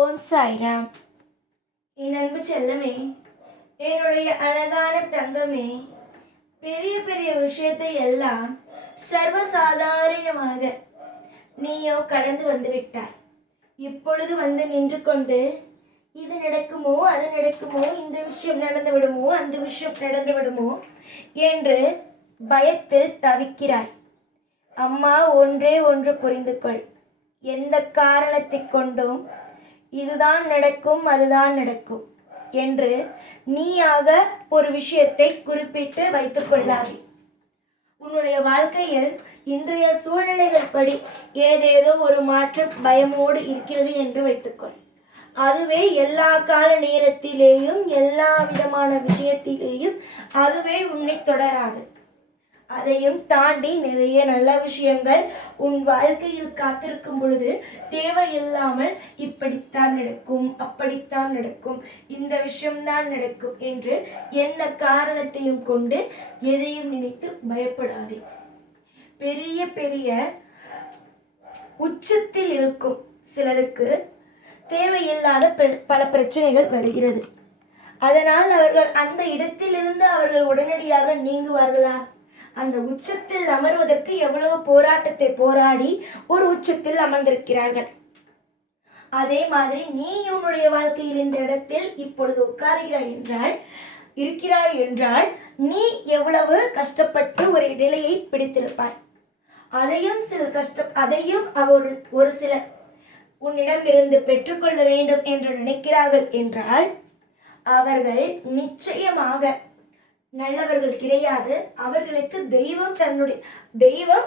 ஓம் சாய்ராம். என் அன்பு செல்லமே, என்னுடைய அழகான தங்கமே, பெரிய பெரிய விஷயத்தை எல்லாம் சர்வசாதாரணமாக நீயோ கடந்து வந்து விட்டாய். இப்பொழுது வந்து நின்று கொண்டு இது நடக்குமோ அது நடக்குமோ, இந்த விஷயம் நடந்து விடுமோ அந்த விஷயம் நடந்து விடுமோ என்று பயத்தில் தவிக்கிறாய். அம்மா ஒன்றே ஒன்று புரிந்து கொள். எந்த காரணத்தை கொண்டும் இதுதான் நடக்கும் அதுதான் நடக்கும் என்று நீயாக ஒரு விஷயத்தை குறிப்பிட்டு வைத்துக் கொள்ளாதே. உன்னுடைய வாழ்க்கையில் இன்றைய சூழ்நிலைகள் படி ஏதேதோ ஒரு மாற்றம் பயமோடு இருக்கிறது என்று வைத்துக்கொள். அதுவே எல்லா கால நேரத்திலேயும் எல்லா விதமான விஷயத்திலேயும் அதுவே உன்னை தொடராது. அதையும் தாண்டி நிறைய நல்ல விஷயங்கள் உன் வாழ்க்கையில் காத்திருக்கும் பொழுது தேவையில்லாமல் இப்படித்தான் நடக்கும், அப்படித்தான் நடக்கும், இந்த விஷயம்தான் நடக்கும் என்று எந்த காரணத்தையும் கொண்டு எதையும் நினைத்து பயப்படாதே. பெரிய பெரிய உச்சத்தில் இருக்கும் சிலருக்கு தேவையில்லாத பல பிரச்சனைகள் வருகிறது. அதனால் அவர்கள் அந்த இடத்திலிருந்து அவர்கள் உடனடியாக நீங்குவார்களா? அந்த உச்சத்தில் அமர்வதற்கு எவ்வளவு போராட்டத்தை போராடி ஒரு உச்சத்தில் அமர்ந்திருக்கிறார்கள். அதே மாதிரி நீ உன்னுடைய வாழ்க்கையில் இந்த இடத்தில் இப்பொழுது இருக்கிறாய் என்றால் நீ எவ்வளவு கஷ்டப்பட்டு ஒரு நிலையை பிடித்திருப்பாய். அதையும் ஒரு சிலர் உன்னிடம் இருந்து பெற்றுக்கொள்ள வேண்டும் என்று நினைக்கிறார்கள் என்றால் அவர்கள் நிச்சயமாக நல்லவர்கள் கிடையாது. அவர்களுக்கு தெய்வம்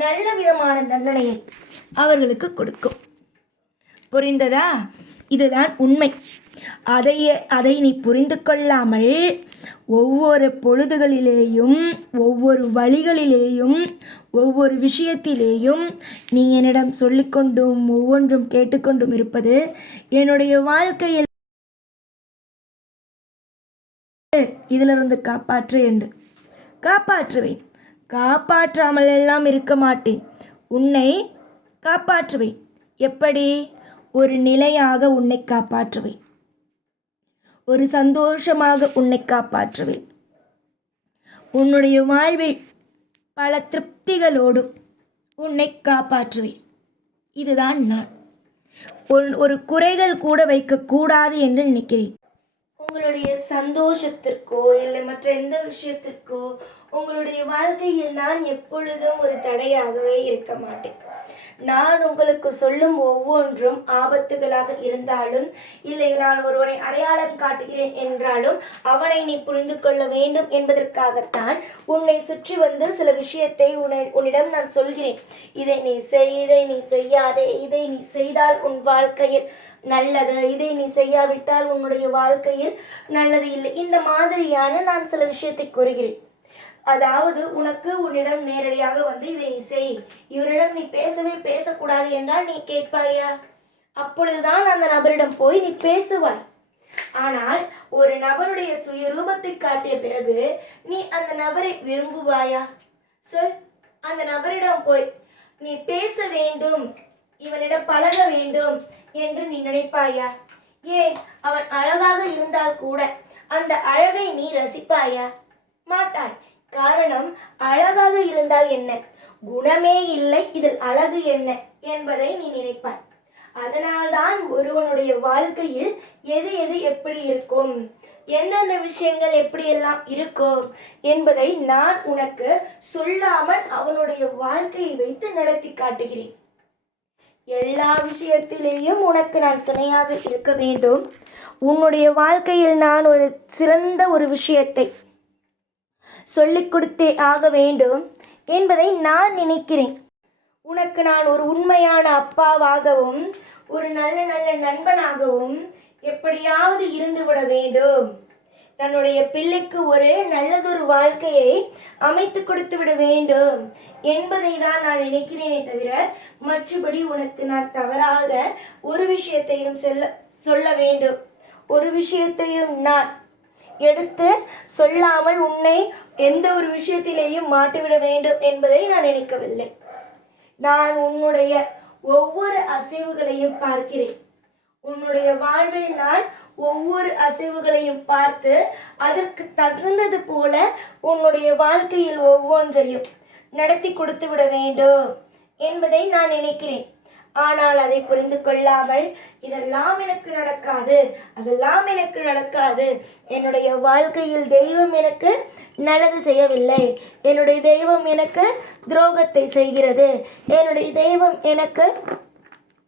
நல்ல விதமான தண்டனையை அவர்களுக்கு கொடுக்கும். புரிந்ததா? இதுதான் உண்மை. அதை நீ புரிந்து கொள்ளாமல் ஒவ்வொரு பொழுதுகளிலேயும் ஒவ்வொரு வழிகளிலேயும் ஒவ்வொரு விஷயத்திலேயும் நீ என்னிடம் சொல்லிக்கொண்டும் ஒவ்வொன்றும் கேட்டுக்கொண்டும் இருப்பது என்னுடைய வாழ்க்கையில் இதிலிருந்து காப்பாற்று என்று காப்பாற்றுவேன். காப்பாற்றாமல் எல்லாம் இருக்க மாட்டேன். உன்னை காப்பாற்றுவேன். எப்படி? ஒரு நிலையாக உன்னை காப்பாற்றுவேன். ஒரு சந்தோஷமாக உன்னை காப்பாற்றுவேன். உன்னுடைய வாழ்வில் பல திருப்திகளோடு உன்னை காப்பாற்றுவேன். இதுதான் நான். ஒரு குறைகள் கூட வைக்கக்கூடாது என்று நினைக்கிறேன். உங்களுடைய சந்தோஷத்திற்கோ இல்லை மற்ற எந்த விஷயத்திற்கோ உங்களுடைய வாழ்க்கையில் நான் எப்பொழுதும் ஒரு தடையாகவே இருக்க மாட்டேன். நான் உங்களுக்கு சொல்லும் ஒவ்வொன்றும் ஆபத்துகளாக இருந்தாலும் இல்லை, நான் ஒருவனை அடையாளம் காட்டுகிறேன் என்றாலும் அவனை நீ புரிந்து கொள்ள வேண்டும் என்பதற்காகத்தான் உன்னை சுற்றி வந்து சில விஷயத்தை உன்னிடம் நான் சொல்கிறேன். இதை நீ செய், இதை நீ செய்யாதே, இதை நீ செய்தால் உன் வாழ்க்கையில் நல்லது, இதை நீ செய்யாவிட்டால் உன்னுடைய வாழ்க்கையில் நல்லது இல்லை, இந்த மாதிரியான நான் சில விஷயத்தை கூறுகிறேன். அதாவது உன்னிடம் நேரடியாக வந்து இதை நீ செய், இவரிடம் நீ பேசக்கூடாது என்றால் நீ கேட்பாயா? அப்பொழுதுதான் அந்த நபரிடம் போய் நீ பேசுவாய். ஆனால் ஒரு நபருடைய சுயரூபத்தை காட்டிய பிறகு நீ அந்த நபரை விரும்புவாயா? சொல். அந்த நபரிடம் போய் நீ பேச வேண்டும், இவனிடம் பழக வேண்டும் என்று நீ நினைப்பாயா? அவன் அழகாக இருந்தால் கூட அந்த அழகை நீ ரசிப்பாயா? மாட்டாய். காரணம், அழகாக இருந்தால் என்ன, குணமே இல்லை, இதில் அழகு என்ன என்பதை நீ நினைப்பாய். அதனால்தான் ஒருவனுடைய வாழ்க்கையில் எது எது எப்படி இருக்கும், எந்தெந்த விஷயங்கள் எப்படியெல்லாம் இருக்கும் என்பதை நான் உனக்கு சொல்லாமல் அவனுடைய வாழ்க்கையை வைத்து நடத்தி காட்டுகிறேன். எல்லா விஷயத்திலேயும் உனக்கு நான் துணையாக இருக்க வேண்டும். உன்னுடைய வாழ்க்கையில் நான் ஒரு சிறந்த ஒரு விஷயத்தை சொல்லிக் கொடுத்தே ஆக வேண்டும் என்பதை நான் நினைக்கிறேன். உனக்கு நான் ஒரு உண்மையான அப்பாவாகவும் ஒரு நல்ல நல்ல நண்பனாகவும் எப்படியாவது இருந்துவிட வேண்டும். தன்னுடைய பிள்ளைக்கு ஒரு நல்லதொரு வாழ்க்கையை அமைத்து கொடுத்து விட வேண்டும் என்பதை தான் நான் நினைக்கிறேனே தவிர மற்றபடி உனக்கு நான் தவறாக ஒரு விஷயத்தையும் சொல்ல வேண்டும், ஒரு விஷயத்தையும் நான் எடுத்து சொல்லாமல் உன்னை எந்த ஒரு விஷயத்திலேயும் மாட்டிவிட வேண்டும் என்பதை நான் நினைக்கவில்லை. நான் உன்னுடைய ஒவ்வொரு அசைவுகளையும் பார்க்கிறேன். உன்னுடைய வாழ்வில் நான் ஒவ்வொரு அசைவுகளையும் பார்த்து அதற்கு தகுந்தது போல உன்னுடைய வாழ்க்கையில் ஒவ்வொன்றையும் நடத்தி கொடுத்து விட வேண்டும் என்பதை நான் நினைக்கிறேன். ஆனால் அதை புரிந்து கொள்ளாமல் இதெல்லாம் எனக்கு நடக்காது, அதெல்லாம் எனக்கு நடக்காது, என்னுடைய வாழ்க்கையில் தெய்வம் எனக்கு நல்லது செய்யவில்லை, என்னுடைய தெய்வம் எனக்கு துரோகத்தை செய்கிறது, என்னுடைய தெய்வம் எனக்கு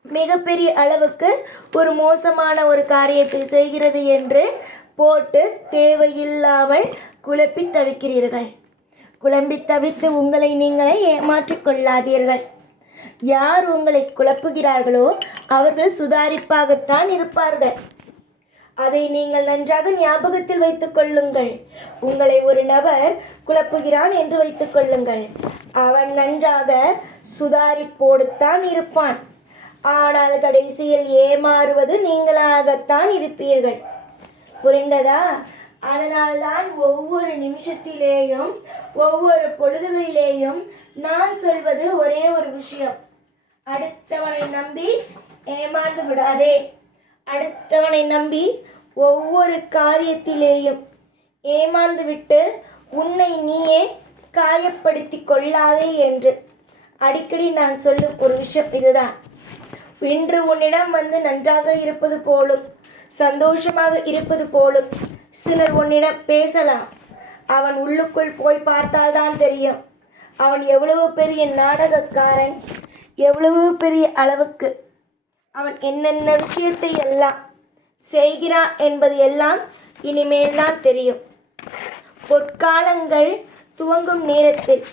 மிகப்பெரிய அளவுக்கு ஒரு மோசமான ஒரு காரியத்தை செய்கிறது என்று போட்டு தேவையில்லாமல் குழப்பி தவிக்கிறீர்கள். குழம்பி தவித்து உங்களை நீங்களே ஏமாற்றிக் கொள்ளாதீர்கள். யார் உங்களை குழப்புகிறார்களோ அவர்கள் சுதாரிப்பாகத்தான் இருப்பார்கள். அதை நீங்கள் நன்றாக ஞாபகத்தில் வைத்துக் கொள்ளுங்கள். உங்களை ஒரு நபர் குழப்புகிறான் என்று வைத்துக் கொள்ளுங்கள். அவன் நன்றாக சுதாரிப்போடுத்தான் இருப்பான். ஆனால் கடைசியில் ஏமாறுவது நீங்களாகத்தான் இருப்பீர்கள். புரிந்ததா? அதனால்தான் ஒவ்வொரு நிமிஷத்திலேயும் ஒவ்வொரு பொழுதுகளிலேயும் நான் சொல்வது ஒரே ஒரு விஷயம்: அடுத்தவனை நம்பி ஏமாந்து விடாதே. அடுத்தவனை நம்பி ஒவ்வொரு காரியத்திலேயும் ஏமாந்து விட்டு உன்னை நீயே காயப்படுத்தி கொள்ளாதே என்று அடிக்கடி நான் சொல்லும் ஒரு விஷயம் இதுதான். இன்று உன்னிடம் வந்து நன்றாக இருப்பது போலும், சந்தோஷமாக இருப்பது போலும் சிலர் உன்னிடம் பேசலாம். அவன் உள்ளுக்குள் போய் பார்த்தால்தான் தெரியும் அவன் எவ்வளவு பெரிய நாடகக்காரன், எவ்வளவு பெரிய அளவுக்கு அவன் என்னென்ன விஷயத்தை எல்லாம் செய்கிறான் என்பது எல்லாம் இனிமேல் தான் தெரியும். பொற்காலங்கள் துவங்கும் நேரத்தில்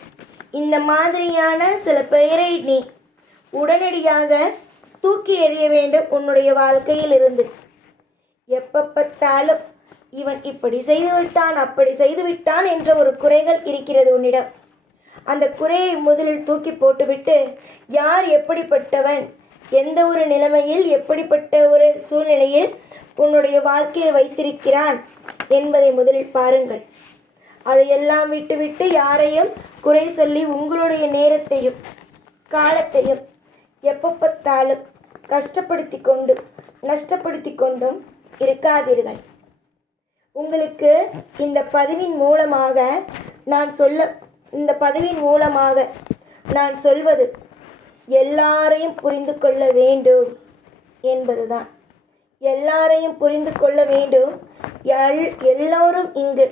இந்த மாதிரியான சில பெயரை நீ உடனடியாக தூக்கி எறிய வேண்டும் உன்னுடைய வாழ்க்கையில் இருந்து. எப்போ பார்த்தாலும் இவன் இப்படி செய்துவிட்டான், அப்படி செய்துவிட்டான் என்ற ஒரு குறைகள் இருக்கிறது உன்னிடம். அந்த குறையை முதலில் தூக்கி போட்டுவிட்டு யார் எப்படிப்பட்டவன், எந்த ஒரு நிலைமையில் எப்படிப்பட்ட ஒரு சூழ்நிலையில் உன்னுடைய வாழ்க்கையை வைத்திருக்கிறான் என்பதை முதலில் பாருங்கள். அதையெல்லாம் விட்டுவிட்டு யாரையும் குறை சொல்லி உங்களுடைய நேரத்தையும் காலத்தையும் எப்போ பார்த்தாலும் கஷ்டப்படுத்தி கொண்டு நஷ்டப்படுத்தி கொண்டும் இருக்காதீர்கள். உங்களுக்கு இந்த பதிவின் மூலமாக நான் சொல்வது எல்லாரையும் புரிந்து கொள்ள வேண்டும் என்பதுதான். எல்லாரையும் புரிந்து கொள்ள வேண்டும். எல்லோரும் இங்கு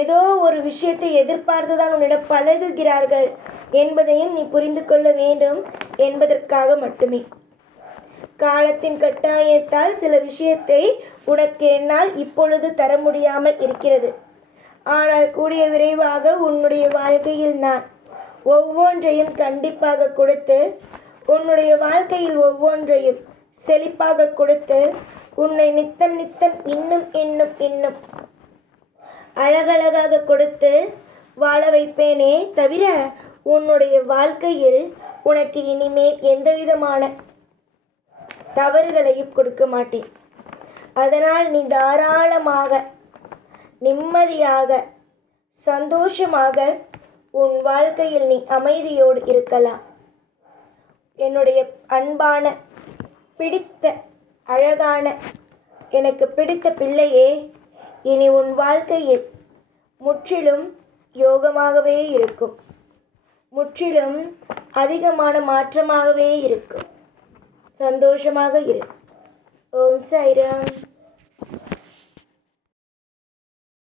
ஏதோ ஒரு விஷயத்தை எதிர்பார்த்துதான் உன்னிடம் பழகுகிறார்கள் என்பதையும் நீ புரிந்து கொள்ள வேண்டும் என்பதற்காக மட்டுமே. காலத்தின் கட்டாயத்தால் சில விஷயத்தை உனக்கு என்னால் இப்பொழுது தர முடியாமல் இருக்கிறது. ஆனால் கூடிய விரைவாக உன்னுடைய வாழ்க்கையில் நான் ஒவ்வொன்றையும் கண்டிப்பாக கொடுத்து, உன்னுடைய வாழ்க்கையில் ஒவ்வொன்றையும் செழிப்பாக கொடுத்து, உன்னை நித்தம் நித்தம் இன்னும் இன்னும் இன்னும் அழகழகாக கொடுத்து வாழ வைப்பேனே தவிர உன்னுடைய வாழ்க்கையில் உனக்கு இனிமேல் எந்தவிதமான தவறுகளையும் கொடுக்க மாட்டேன். அதனால் நீ தாராளமாக நிம்மதியாக சந்தோஷமாக உன் வாழ்க்கையில் நீ அமைதியோடு இருக்கலாம். என்னுடைய அன்பான பிடித்த அழகான எனக்கு பிடித்த பிள்ளையே, இனி உன் வாழ்க்கையில் முற்றிலும் யோகமாகவே இருக்கும், முற்றிலும் அதிகமான மாற்றமாகவே இருக்கும். சந்தோஷமாக இரு. ஓம் சாய்ராம்.